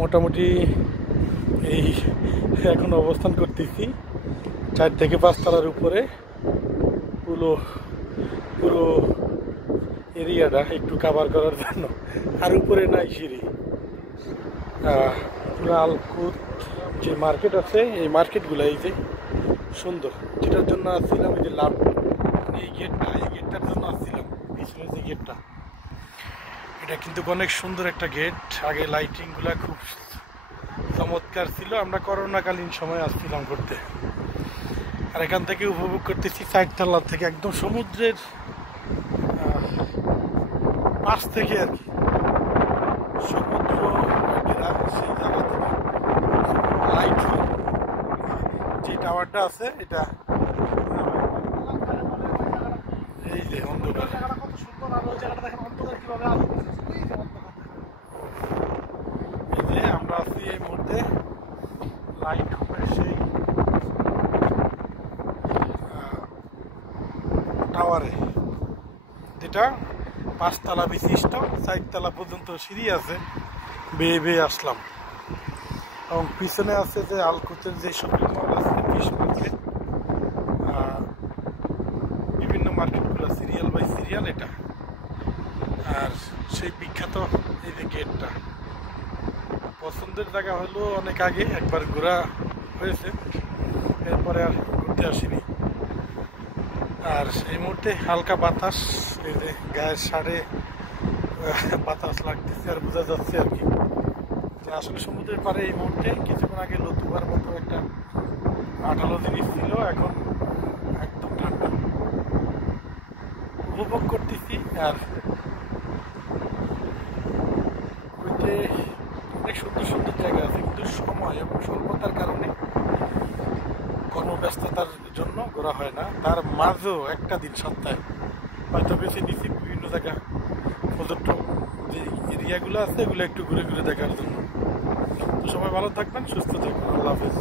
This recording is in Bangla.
মোটামুটি এই এখন অবস্থান করতেছি 4 থেকে 5 তলার উপরে। পুরো পুরো এরিয়াটা একটু কাভার করার জন্য, আর উপরে নাই সিঁড়ি। পুরো আলকুদ যে মার্কেট আছে, এই মার্কেটগুলো এই যে সুন্দর, যেটার জন্য আসছিলাম এই যে লাভ, এই গেটটার জন্য আসছিলাম, পিছনে যে গেটটা, এটা কিন্তু অনেক সুন্দর একটা গেট। আগে লাইটিংগুলো খুব চমৎকার ছিল। আমরা করোনাকালীন সময় আসছিলাম ঘুরতে, আর এখান থেকে উপভোগ করতেছি 4 তলা থেকে একদম সমুদ্রের পাশ থেকে আর কি, সমুদ্র সেই জায়গা থেকে লাইট যে টাওয়ারটা আছে, এটা এই যে অন্ধকার, এই যে আমরা আছি এই মুহূর্তে লাইট সেই টাওয়ারে, যেটা 5 তলা বিশিষ্ট, 4 তলা পর্যন্ত সিঁড়ি আছে, বেয়ে বেয়ে আসলাম। এবং পিছনে আছে যে আলকুতের যে শপিং মল আছে, ফিশ মার্কেট, বিভিন্ন মার্কেটগুলো সিরিয়াল বাই সিরিয়াল এটা। আর সেই বিখ্যাত এই যে গেটটা, পছন্দের জায়গা হলো অনেক আগে একবার ঘোরা হয়েছে, এরপরে আর ঘুরতে আসিনি। আর এই মুহূর্তে হালকা বাতাস, এই যে গায়ের সাড়ে বাতাস লাগতেছে, আর বোঝা যাচ্ছে আর কি যে আসলে সমুদ্রের পাড়ে এই মুহূর্তে কিছুক্ষণ আগে লতুবার মতো একটা আঠালো জিনিস ছিল, এখন একদম ঠান্ডা উপভোগ করতেছি। আর ওইতে অনেক সুন্দর সুন্দর জায়গা আছে, কিন্তু সময় এবং স্বল্পতার কারণে, কর্মব্যস্ততার জন্য ঘোরা হয় না। তার মাঝেও একটা দিন সপ্তাহে হয়তো বেছে নিচ্ছি বিভিন্ন জায়গা, পর্যটক যে এরিয়াগুলো আছে এগুলো একটু ঘুরে ঘুরে দেখার জন্য। তো সবাই ভালো থাকবেন, সুস্থ থাকবেন, আল্লাহ হাফেজ।